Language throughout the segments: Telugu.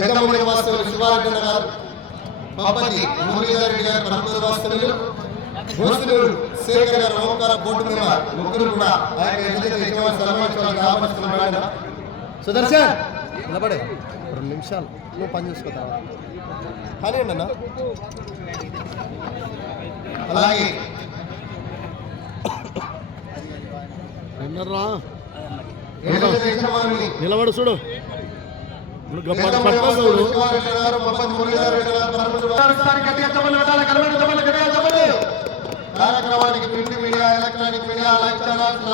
పెద్దమూడి వాస్తవులు శివారెడ్డి గారు, పబ్బతి మురళీధర్ రెడ్డి గారు, పరమూరు వాస్తవులు భూసులూరు శేఖర్ గారు, ఓంకార బోర్డు మెంబర్ ముగ్గురు కూడా ఆ యొక్క యజమాని సన్మానించాలని ఆహ్వానిస్తున్నాడు. సుదర్శన్ నిలబడే 2 నిమిషాలు నువ్వు పని చూసుకోతావు కానీ అన్న. అలాగే నిలబడు చూడు కార్యక్రమానికి print media, electronic media, live channels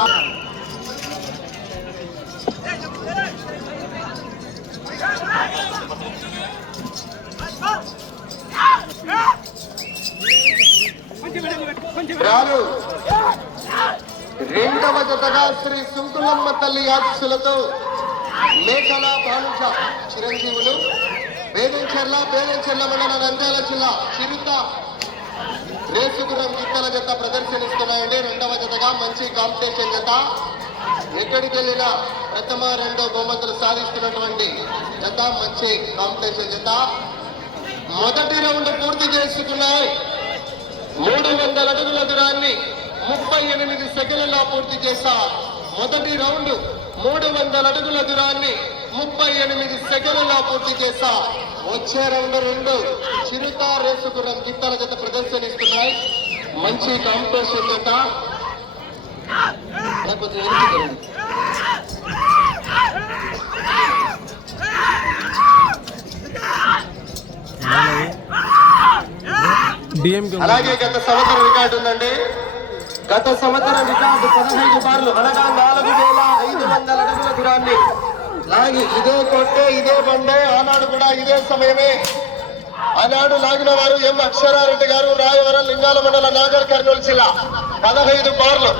రెండవ జతగా శ్రీ సుంకులమ్మ తల్లి ఆశీస్సులతో మేకల భానుష చిరంజీవులు బేదంచెర్ల మండల నంద్యాల జిల్లా చిరుత రేసుగురం గిత్తల జత ప్రదర్శనిస్తున్నాయండి. రెండవ జతగా మంచి కాంపిటీషన్ జత, ఎక్కడికి వెళ్ళినా ప్రథమ రెండో బహుమతులు సాధిస్తున్నటువంటి జత, మంచి కాంపిటీషన్ జత. మొదటి రౌండ్ పూర్తి చేసుకున్నాయి. 300 అడుగుల దూరాన్ని 38 సెకండ్లలో పూర్తి చేశా. మొదటి రౌండ్ 300 అడుగుల దూరాన్ని 38 సెకండ్లలో పూర్తి చేశా. వచ్చే రౌండ్ 2 చిరుత రేసుగుర్రం గిత్తల జత ప్రదర్శనిస్తున్నాయి. మంచి కాంపిటీషన్ జత. అలాగే గత సంవత్సరం రికార్డు ఉందండి. గత సంవత్సరం రికార్డు 15 బార్లు అనగా 4500 అడుగుల దూరాన్ని లాగి ఇదే కొట్టే ఇదే బండే. ఆనాడు కూడా ఇదే సమయమే. ఆనాడు లాగిన వారు ఎం అక్షరారెడ్డి గారు, రాయవరం లింగాల మండల నాగర్ కర్నూలు జిల్లా 15 బార్లు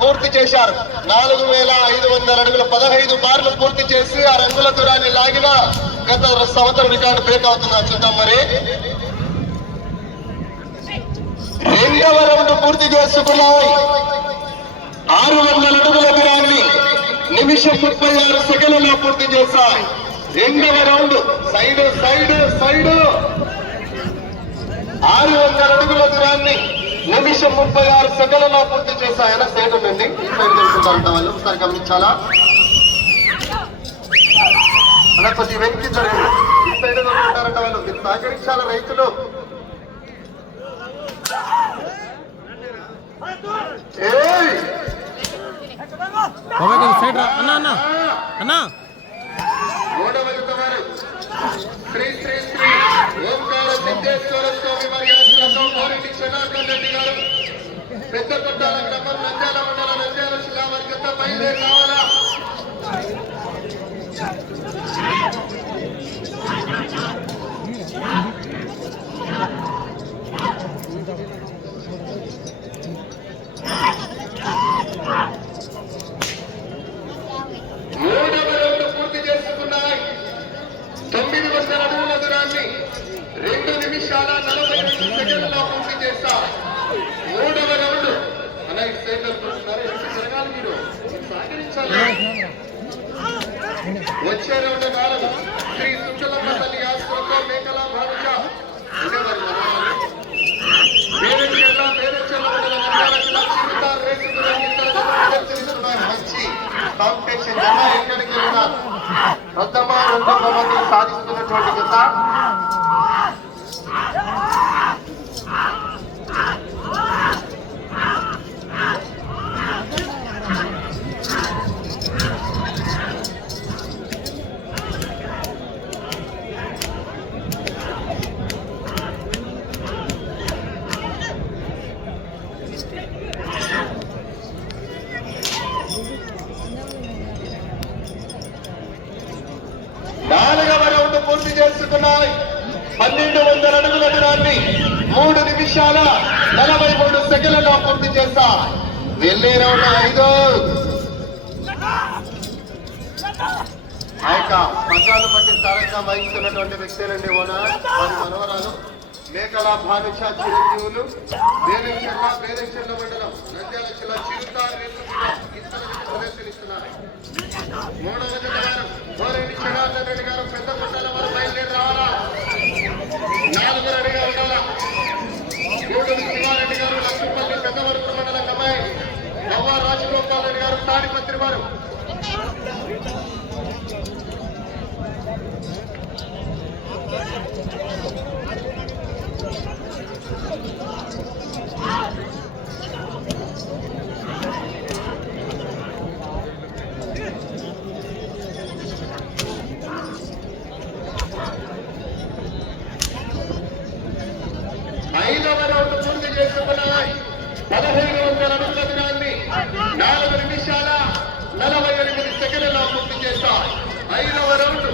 పూర్తి చేశారు. 4500 అడుగుల 15 బార్లు పూర్తి చేసి ఆ రంగుల దూరాన్ని లాగిన గత సంవత్సరం రికార్డు బ్రేక్ అవుతుందా చూద్దాం. మరి రెండవ రౌండ్ పూర్తి చేసుకున్నాయి. 600 అడుగుల దూరాన్ని నిమిషం 36 సెకండ్లలో పూర్తి చేశాయి. రెండవ రౌండ్ సైడ్ 600 అడుగుల దూరాన్ని నిమిషం 36 సెకండ్లలో పూర్తి చేశాయి. అయినా సైడ్ ఉండండి, ఈ సైడ్ తెలుసుకుంటారంట వాళ్ళు, ఒకసారి గమనించాలా అలా కొద్దిగా వెనకించండి. ఈ సైడ్ ఉంటారంట వాళ్ళు, మీరు సహకరించాల రైతులు. శ్రీ శ్రీ శ్రీ ఓంకార సిద్ధేశ్వర స్వామి వారి ఆశీస్సులతో కోరిటి క్షణాకర్ రెడ్డి గారు, పెద్ద కొట్టాల గ్రామం, నంద్యాల మండల నంద్యాల జిల్లా వారి జత బయలుదేరి రావాలా. మూడవ రౌండ్ పూర్తి చేసుకున్నాయి. 900 అడుగుల దూరాన్ని 2 నిమిషాల 42 సెకండ్లలో పూర్తి చేస్తా. మూడవ రౌండ్ అలా ఇటు సైడ్ అనుకుంటున్నారు, ఎంత జరగాలి మీరు సహకరించాలి. వచ్చే రౌండ్ 4 శ్రీ సుంకులమ్మ తల్లి ఆశీస్సులతో మేకల భానుష మంచి కాంపిటీషన్ జత, ఎక్కడికి వెళ్ళినా ప్రథమ రెండో బహుమతులు సాధిస్తున్నటువంటి జత. నాలుగవ రౌండ్ పూర్తి చేసుకున్నాయి. 1200 అడుగుల దూరాన్ని 3 నిమిషాల 43 సెకండ్లలో పూర్తి చేస్తా. వెళ్ళే రౌండ్ 5. ఆ యొక్క పగ్గాలు పట్టి తారకంగా వహిస్తున్నటువంటి వ్యక్తులండి ఓనర్ వారి మనవరాలు మేకల భానుష చిరంజీవులు, బేదంచెర్ల మండలం నంద్యాల జిల్లా చిరుత రేసు ప్రదర్శనిస్తున్నారు. 3వ జత గోరెడ్డి జనార్దన్ రెడ్డి గారు పెద్ద గుంటల వారు బయలుదేరి రావాలా. 4 రెడీగా ఉండాలా. గూడూరు శివారెడ్డి గారు లక్ష్మీపల్లి పెద్దవరపు మండల కమాయి, నవ్వ రాజగోపాల్ రెడ్డి గారు తాడిపత్రి వారు. ఐదవ రౌండ్ పూర్తి చేసుకున్నాయి. 1500 అడుగుల దూరాన్ని 4 నిమిషాల 48 సెకండ్లలో పూర్తి చేస్తాయి. ఐదవ రౌండ్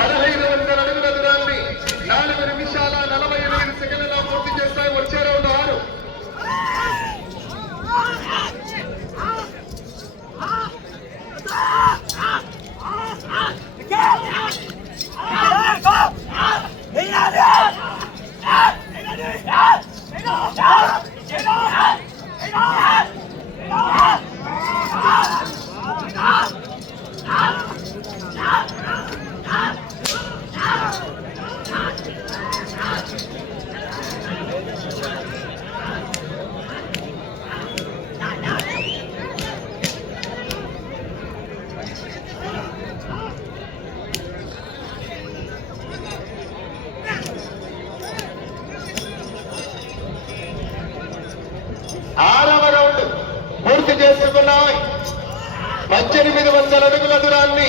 1500 అడుగుల దూరాన్ని 4 నిమిషాల 48 సెకండ్లలో పూర్తి చేస్తాయి. వచ్చే రౌండ్ 6. ఆరవ రౌండ్ పూర్తి చేసుకున్నాయి. 1800 అడుగుల దూరాన్ని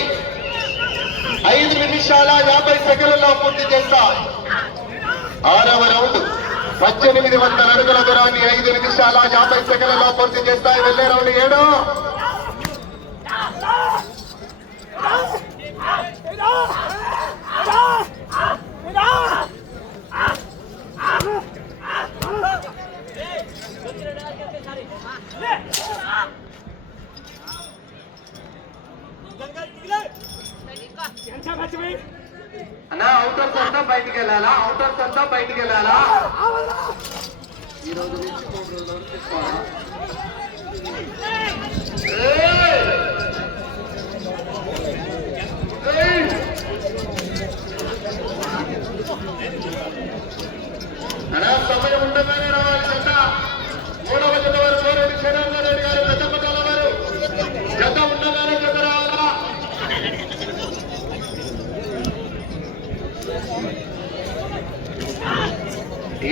5 నిమిషాల 50 సెకండ్లలో పూర్తి చేస్తాయి. ఆరవ రౌండ్ 1800 అడుగుల దూరాన్ని 5 నిమిషాల 50 సెకండ్లలో పూర్తి చేస్తాయి. వెళ్ళే రౌండ్ 7. అన్నా అవుటర్స్ అంతా బయటికి వెళ్ళాలా, అవుటర్స్ అంతా బయటికి వెళ్ళాలా. ఈ రోజు నుంచి 3 రోజుల వరకు తీసుకోవాలా. అన్నా సమయం ఉండగానే రావాలి. జత 3వ జత వారు గోరెడ్డి జనార్దన్ రెడ్డి గారు పెద్దపట్టాల వారు జత ఉండగానే జత రావాలా.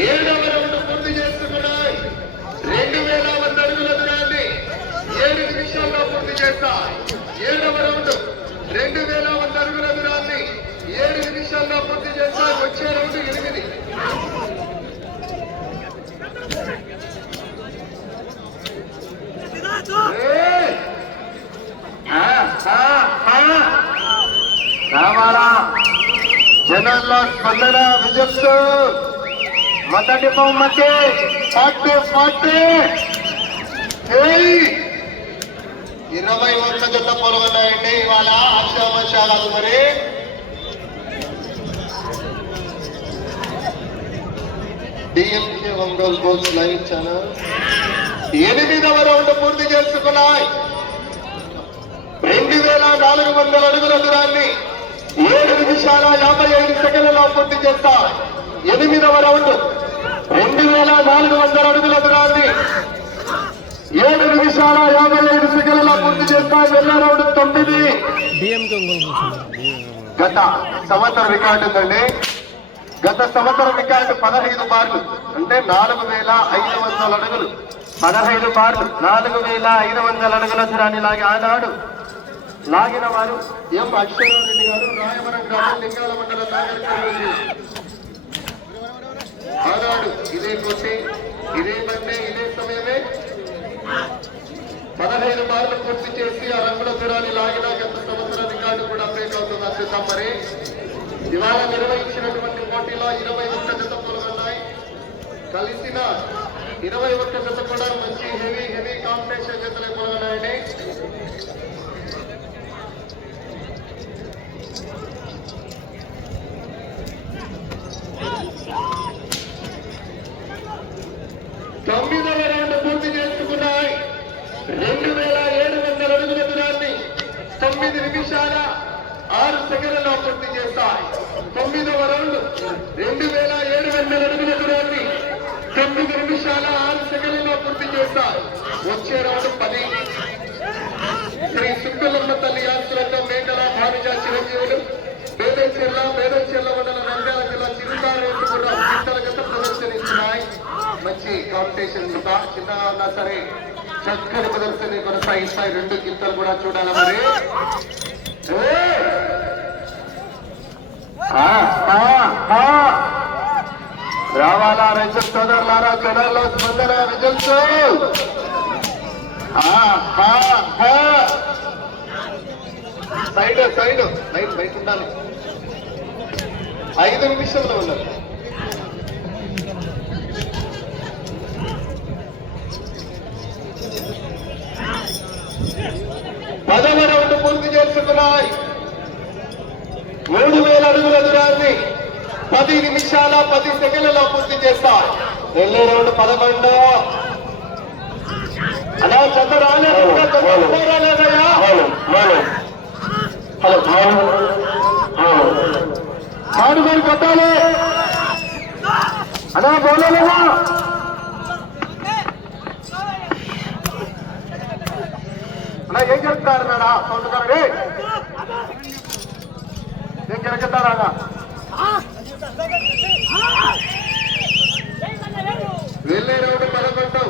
ఏడవ రౌండ్ పూర్తి చేసుకున్నాయి. 2100 అడుగుల దూరాన్ని 7 నిమిషాల్లో పూర్తి చేస్తాయి. ఏడవ రౌండ్ 2100 అడుగుల దూరాన్ని 7 నిమిషాల్లో పూర్తి చేస్తాయి. వచ్చే రౌండ్ 8. రావాలా. జనాల్లో స్పందన విజప్తు మొదటి బహుమతి 40. 21 జత పాల్గొన్నాయండి ఇవాళ. ఆశామశాలు మరి DMK Ongole goals live channel 8వ రౌండ్ పూర్తి చేసుకున్నాయి. 2400 అడుగుల దూరాన్ని 7 నిమిషాల 55 సెకండ్లలో పూర్తి చేస్తారు. 8వ రౌండ్ 2400 అడుగుల దూరాన్ని 7 నిమిషాల 55 సెకండ్లలో పూర్తి చేస్తారు. వెళ్ళే రౌండ్ 9. గత సంవత్సరం రికార్డు ఉందండి. గత సంవత్సరం రికార్డు 15 బార్లు అంటే 4500 అడుగులు. 15 బార్లు 4500 అడుగుల దూరాన్ని లాగి ఆనాడు లాగిన వారు ఎం అక్షరారెడ్డి గారు, రాయవరం గ్రామం, లింగాల మండలం, నాగరికర్నూలు. ఆనాడు ఇదే కొట్టి ఇదే బండి ఇదే సమయమే 15 బార్లు పూర్తి చేసి ఆ రంగుల దూరాన్ని లాగిన గత సంవత్సరం రికార్డు కూడా బ్రేక్ అవుతుంది. అద్భుతం. మరి ఇవాళ నిర్వహించినటువంటి పోటీలో 21 జత పాల్గొన్నాయి. కలిసిన 21 జత కూడా మంచి హెవీ కాంపిటీషన్ జతలే పాల్గొన్నాయండి. తొమ్మిదవ రౌండ్ పూర్తి చేసుకున్నాయి. 2700 అడుగుల దూరాన్ని 9 నిమిషాల 6 సెకండ్లలో పూర్తి చేస్తాయి. 9వ రౌండ్ 2700 అడుగుల దూరాన్ని 9 నిమిషాల 6 సెకండ్లలో పూర్తి చేస్తాయి. వచ్చే రౌండ్ 10. శ్రీ సుక్కలమ్మ తల్లి ఆశ్రమంలో మేకల భావిజ చిరంజీవులు పేదచెర్ల మండలం నంద్యాల జిల్లా చిరుతారేసు కూడా అంతర్గత ప్రదర్శనిస్తున్నాయి. మంచి కాంపిటీషన్ చిన్నగా ఉన్నా సరే చక్కని ప్రదర్శన కొనసాగిస్తాయి. 2 గింతలు కూడా చూడాలి. మరి రావాలా రైతు సోదరులారా, జనాల్లో స్పందన రిజల్ట్స్ సైడ్ లైట్ బయట ఉండాలి. 5 నిమిషంలో ఉన్నారు. పదవ రౌండ్ పూర్తి చేసుకున్నాయి. 3000 అడుగుల దూరాన్ని 10 నిమిషాల 10 సెకండ్లలో పూర్తి చేస్తాయి. వెళ్ళే రౌండ్ 11. అలా చెత్త రాలేదయ్యా. మాడుగురు కొట్టాలి అలా పోలేదా. అలా ఏం చెప్తారు మేడా సొంతకారు ఏం కెరకెత్తారా. వెళ్ళే రౌండ్ 11.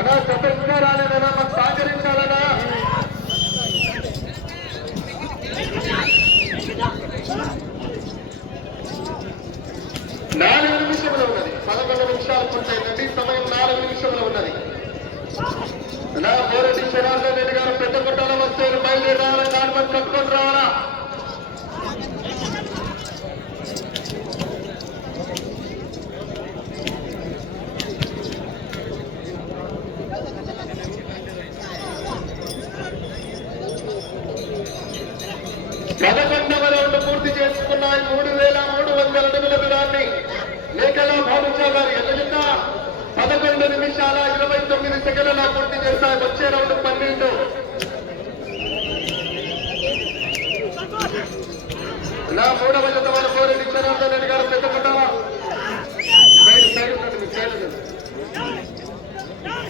అలా చెత్త ఇంకా రాలేదనా, మాకు సహకరించాలనా. 4 నిమిషంలో ఉన్నది. 11 నిమిషాలు పూర్తయిందండి. సమయం 4 నిమిషంలో ఉన్నది. అలా పోరెడ్డి శరాజన్ రెడ్డి గారు పెద్ద కొట్టాల వస్తే బయలుదేరి రావాలా, గార్మెంట్ కట్టుకొని రావాలా. రౌండ్ పూర్తి చేసుకున్నాయి. 3300 అడుగుల దూరాన్ని మేకల భావించా గారు ఎల్లజెండ 11 నిమిషాల 29 సెకండ్లలో పూర్తి చేస్తాయి. వచ్చే రౌండ్ 12. నా 3వ జత వారు పోరెడ్డి శరాజన్ రెడ్డి గారు పెద్ద కొట్టాలా.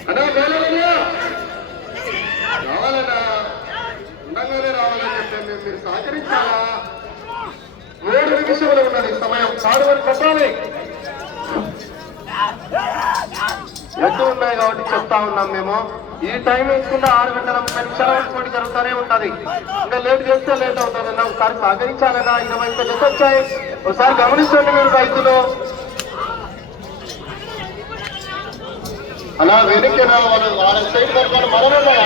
అన్నా రావాలన్నా ఉండగానే రావాలని చెప్పండి. మీరు సహకరించాలా. 7 నిమిషంలో ఉన్నది సమయం. 6 వరకు కట్టాలి. ఎక్కువ ఉన్నాయి కాబట్టి చెప్తా ఉన్నాం మేము. ఈ టైం వేసుకుంటే 6 గంటల 30 నిమిషాల వరకు పోటీ జరుగుతూనే ఉంటది. ఇంకా లేట్ చేస్తే లేట్ అవుతుందన్నా. ఒకసారి సహకరించాలన్నా. 20 జత వచ్చాయి. ఒకసారి గమనించండి మీరు రైతులు. అలా వెనక్కి రావాలి. వాళ్ళ సైడ్ వరకు మనమే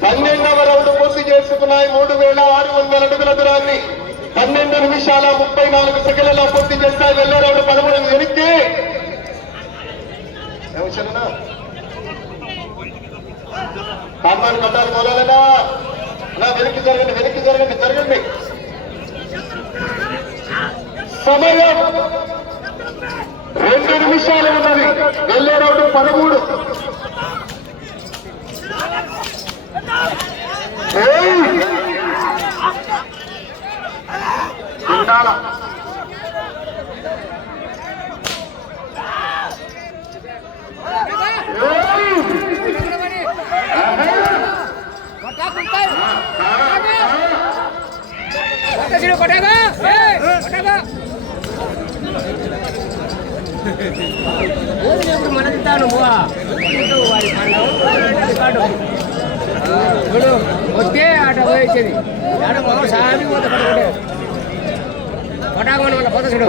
12వ రౌండ్ పూర్తి చేసుకున్నాయి. 3600 అడుగుల దూరాన్ని 12 నిమిషాల 34 సెకండ్లలో పూర్తి చేస్తాయి. వెళ్ళే రౌండ్ 13. వెనక్కి కాన్వాన్ కట్టాలి. పోలేదా అలా వెనక్కి జరగండి. సమయం 2 నిమిషాలు ఉన్నది. వెళ్ళే రౌండ్ 13. ఉండాల మనకిస్తాను ఇప్పుడు వస్తే అట పోయింది సామి పోతే పటాకోని వాళ్ళ పోత చూడు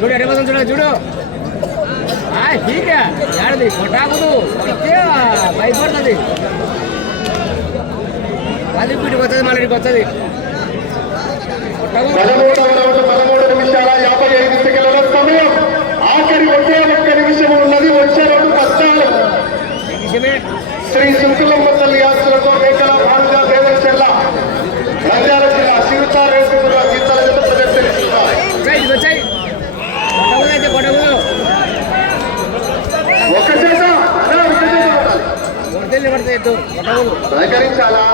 చూడు ఎర్ర పోతాం చూడు చూడు ఏడది పటాకుదు వస్తే భయపడుతుంది. అది పిటి పోతుంది మన ఇంటికి వస్తుంది. 13 నిమిషాల 55 సెకండ్ల సమయం. ఆఖరి ఒకే 1 నిమిషం ఉన్నది. వచ్చే రౌండ్ 14. శ్రీ సుక్కలమ్మ తల్లి ఆశ్రమంలో మేకల భావిజ పేదచెర్ల నంద్యాల జిల్లా చిరుతారేసు గీతాల జత ప్రదర్శనిస్తున్నారు. వేలు పడతాయి ఎద్దు కొట్టవులు సహకరించాలా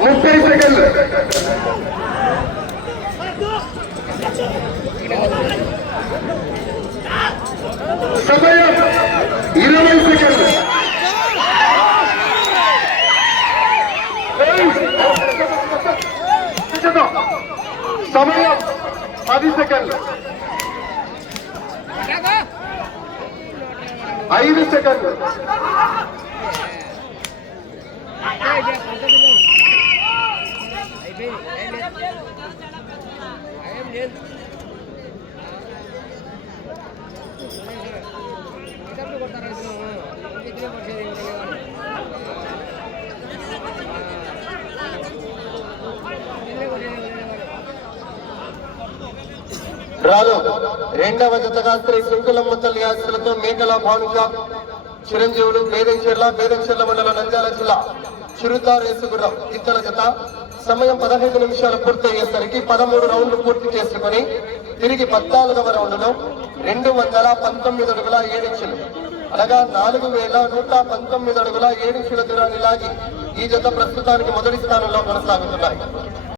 ముప్పై సెకండ్లు సమయం 20 సెకండ్లు సమయం 10 సెకండ్లు 5 సెకండ్లు రాదు రెండవ జతగా శ్రీ సింకులమ్మ తల్లి ఆశలతో మేకల భానుజ చిరంజీవులు బేదంచెర్ల మండల నంద్యాల జిల్లా చిరుత రేసుగుర్రం ఇతర జత సమయం 15 నిమిషాలు పూర్తయ్యేసరికి 13 రౌండ్లు పూర్తి చేసుకుని తిరిగి 14వ రౌండ్లో 219 అడుగుల 7 ఇంచులు అనగా 4119 అడుగుల 7 ఇంచుల దూరాన్ని లాగి ఈ జత ప్రస్తుతానికి మొదటి స్థానంలో కొనసాగుతున్నాయి.